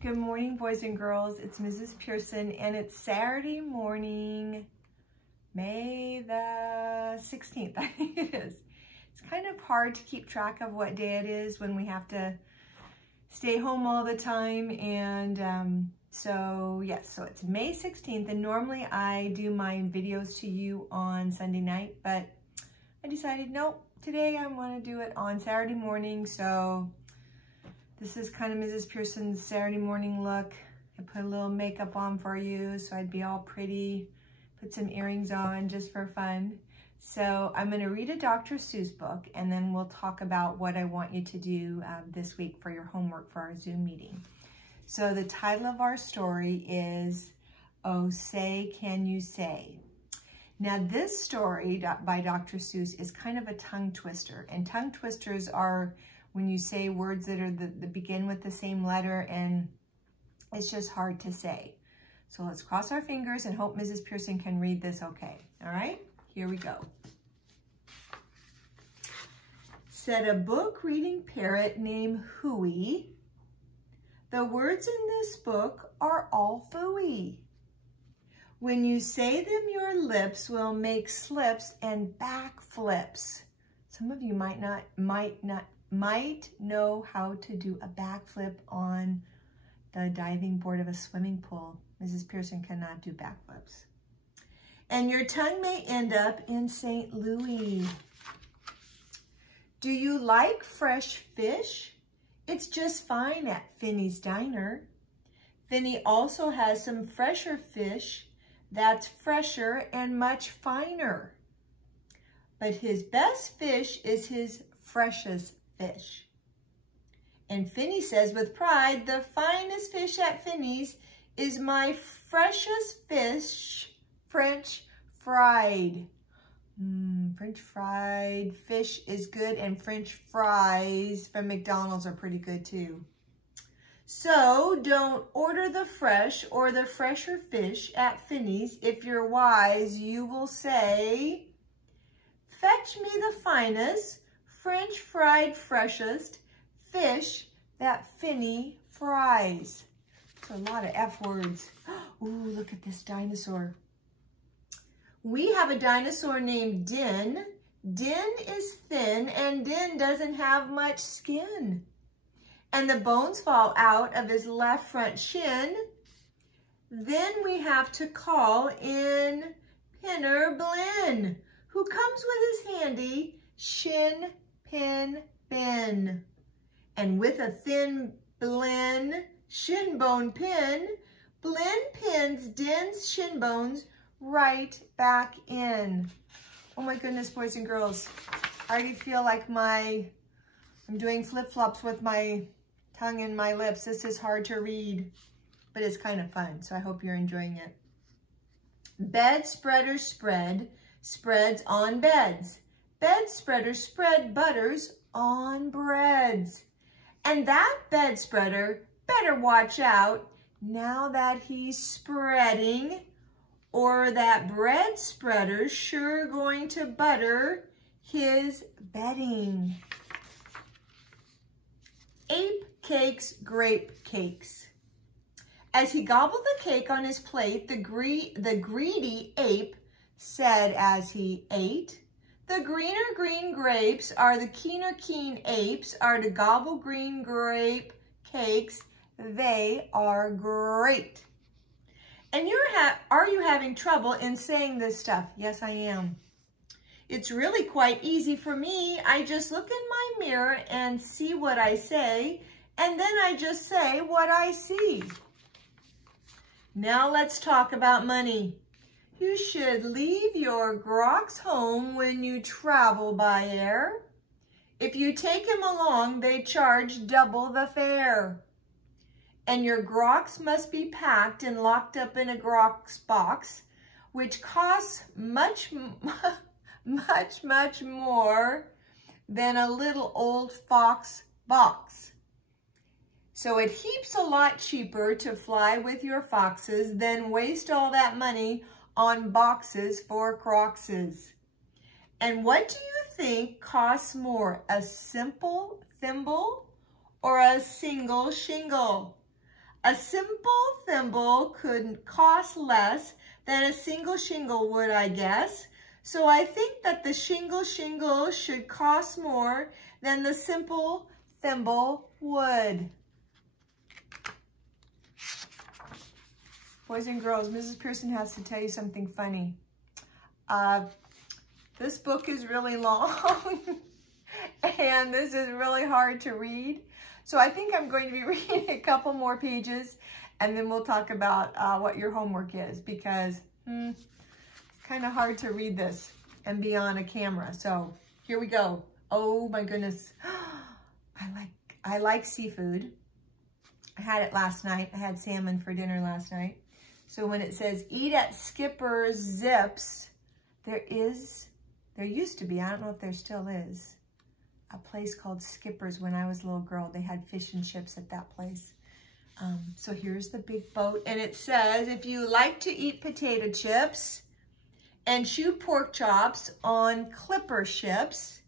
Good morning, boys and girls. It's Mrs. Pearson, and it's Saturday morning, May the 16th, I think it is. It's kind of hard to keep track of what day it is when we have to stay home all the time, and so it's May 16th, and normally I do my videos to you on Sunday night, but I decided, nope, today I want to do it on Saturday morning, so this is kind of Mrs. Pearson's Saturday morning look. I put a little makeup on for you so I'd be all pretty. Put some earrings on just for fun. So I'm going to read a Dr. Seuss book, and then we'll talk about what I want you to do this week for your homework for our Zoom meeting. So the title of our story is, Oh, Say, Can You Say? Now this story by Dr. Seuss is kind of a tongue twister, and tongue twisters are when you say words that begin with the same letter, and it's just hard to say. So let's cross our fingers and hope Mrs. Pearson can read this okay. All right, here we go. Said a book reading parrot named Hooey, the words in this book are all phooey. When you say them, your lips will make slips and backflips. Some of you might know how to do a backflip on the diving board of a swimming pool. Mrs. Pearson cannot do backflips. And your tongue may end up in St. Louis. Do you like fresh fish? It's just fine at Finney's Diner. Finney also has some fresher fish that's fresher and much finer. But his best fish is his freshest fish. And Finney says with pride, the finest fish at Finney's is my freshest fish, French fried. French fried fish is good, and French fries from McDonald's are pretty good too. So don't order the fresh or the fresher fish at Finney's. If you're wise, you will say, fetch me the finest, French fried freshest fish that Finney fries. It's a lot of F words. Ooh, look at this dinosaur. We have a dinosaur named Din. Din is thin, and Din doesn't have much skin. And the bones fall out of his left front shin. Then we have to call in Pinner Blinn, who comes with his handy shin pin bin. And with a thin Blinn shin bone pin, Blinn pins Din's shin bones right back in. Oh my goodness, boys and girls. I already feel like I'm doing flip-flops with my tongue and my lips. This is hard to read, but it's kind of fun, so I hope you're enjoying it. Bed spreaders spread, spreads on beds. Bed spreaders spread butters on breads. And that bed spreader better watch out now that he's spreading, or that bread spreader's sure going to butter his bedding. Ape cakes grape cakes. As he gobbled the cake on his plate, the greedy ape said as he ate, the greener green grapes are the keener keen apes are to gobble green grape cakes. They are great. And are you having trouble in saying this stuff? Yes, I am. It's really quite easy for me. I just look in my mirror and see what I say, and then I just say what I see. Now let's talk about money. You should leave your grocs home when you travel by air. If you take him along, they charge double the fare. And your grocs must be packed and locked up in a grocs box, which costs much more than a little old fox box. So it heaps a lot cheaper to fly with your foxes than waste all that money on boxes for crocses. And what do you think costs more, a simple thimble or a single shingle? A simple thimble could cost less than a single shingle would, I guess. So I think that the shingle should cost more than the simple thimble would. Boys and girls, Mrs. Pearson has to tell you something funny. This book is really long and this is really hard to read. So I think I'm going to be reading a couple more pages and then we'll talk about what your homework is, because it's kind of hard to read this and be on a camera. So here we go. Oh my goodness. I like seafood. I had it last night. I had salmon for dinner last night. So when it says eat at Skipper's Zips, there used to be, I don't know if there still is, a place called Skipper's. When I was a little girl, they had fish and chips at that place. So here's the big boat, and it says, if you like to eat potato chips and chew pork chops on clipper ships,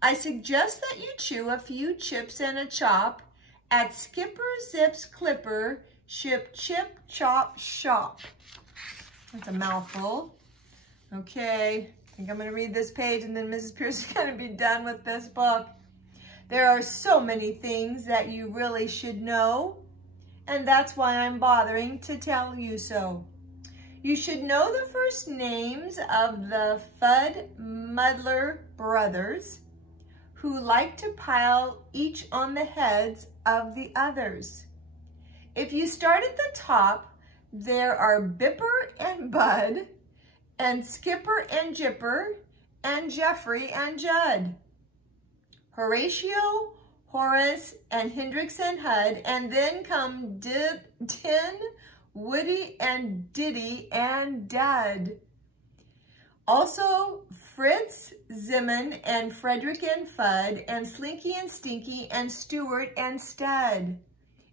I suggest that you chew a few chips and a chop at Skipper Zips Clipper Ship Chip Chop Shop. That's a mouthful. Okay, I think I'm going to read this page and then Mrs. Pearson's going to be done with this book. There are so many things that you really should know, and that's why I'm bothering to tell you so. You should know the first names of the Fudd Muddler brothers, who like to pile each on the heads of the others. If you start at the top, there are Bipper and Bud, and Skipper and Jipper, and Jeffrey and Judd. Horatio, Horace, and Hendrix and Hud, and then come Tin, Woody, and Diddy, and Dud. Also, Fritz, Zimmon, and Frederick and Fudd, and Slinky and Stinky, and Stuart and Stud.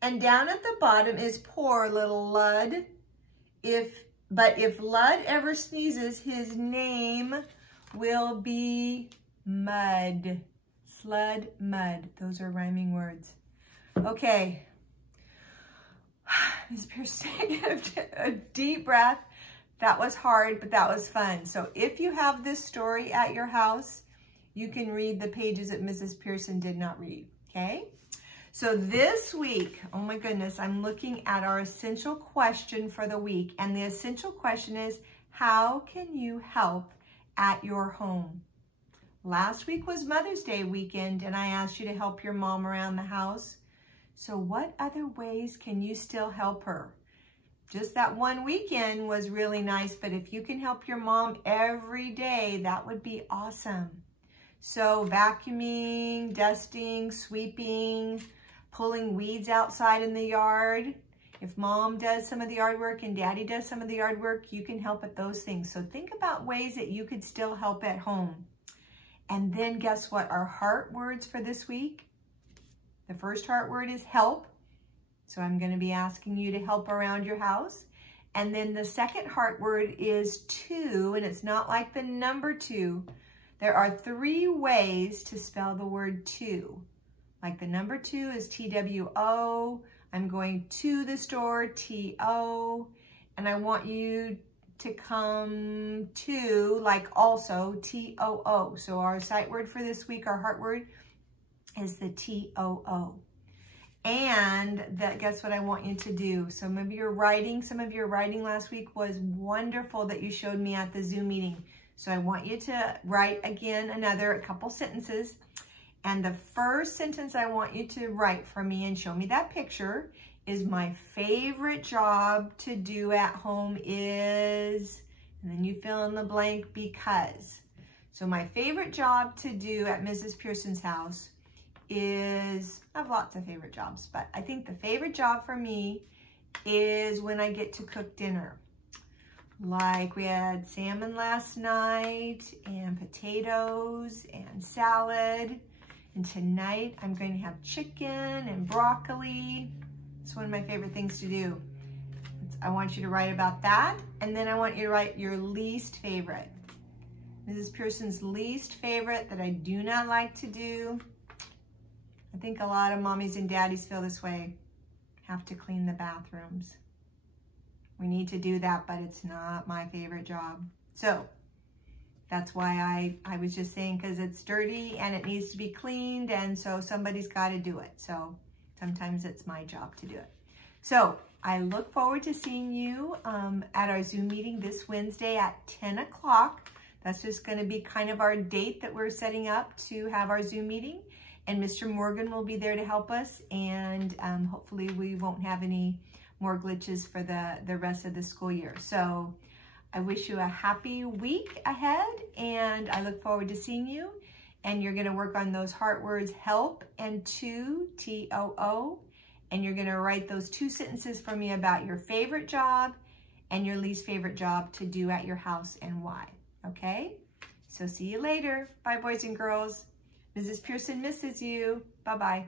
And down at the bottom is poor little Lud. But if Lud ever sneezes, his name will be Mud. Slud, Mud. Those are rhyming words. Okay. Ms. Pearson, take a deep breath. That was hard, but that was fun. So if you have this story at your house, you can read the pages that Mrs. Pearson did not read, okay? So this week, oh my goodness, I'm looking at our essential question for the week. And the essential question is, how can you help at your home? Last week was Mother's Day weekend, and I asked you to help your mom around the house. So what other ways can you still help her? Just that one weekend was really nice, but if you can help your mom every day, that would be awesome. So vacuuming, dusting, sweeping, pulling weeds outside in the yard. If mom does some of the yard work and daddy does some of the yard work, you can help at those things. So think about ways that you could still help at home. And then guess what? Our heart words for this week, the first heart word is help. So I'm going to be asking you to help around your house. And then the second heart word is two, and it's not like the number two. There are 3 ways to spell the word two. Like the number 2 is T-W-O. I'm going to the store, T-O. And I want you to come to, like also, T-O-O. So our sight word for this week, our heart word, is the T-O-O. And that, guess what I want you to do? Some of your writing last week was wonderful that you showed me at the Zoom meeting. So I want you to write again a couple sentences. And the first sentence I want you to write for me and show me that picture is, my favorite job to do at home is, and then you fill in the blank because. So my favorite job to do at Mrs. Pearson's house is, I have lots of favorite jobs, but I think the favorite job for me is when I get to cook dinner. Like we had salmon last night and potatoes and salad. And tonight I'm going to have chicken and broccoli. It's one of my favorite things to do. I want you to write about that. And then I want you to write your least favorite. Mrs. Pearson's least favorite that I do not like to do. I think a lot of mommies and daddies feel this way. have to clean the bathrooms. We need to do that, but it's not my favorite job. So that's why I was just saying, because it's dirty and it needs to be cleaned, and so somebody's got to do it. So sometimes it's my job to do it. So I look forward to seeing you at our Zoom meeting this Wednesday at 10 o'clock. That's just going to be kind of our date that we're setting up to have our Zoom meeting. And Mr. Morgan will be there to help us. And hopefully we won't have any more glitches for the rest of the school year. So I wish you a happy week ahead. And I look forward to seeing you. And you're going to work on those heart words, help and to, T-O-O. And you're going to write those 2 sentences for me about your favorite job and your least favorite job to do at your house and why. Okay? So see you later. Bye, boys and girls. Mrs. Pearson misses you. Bye-bye.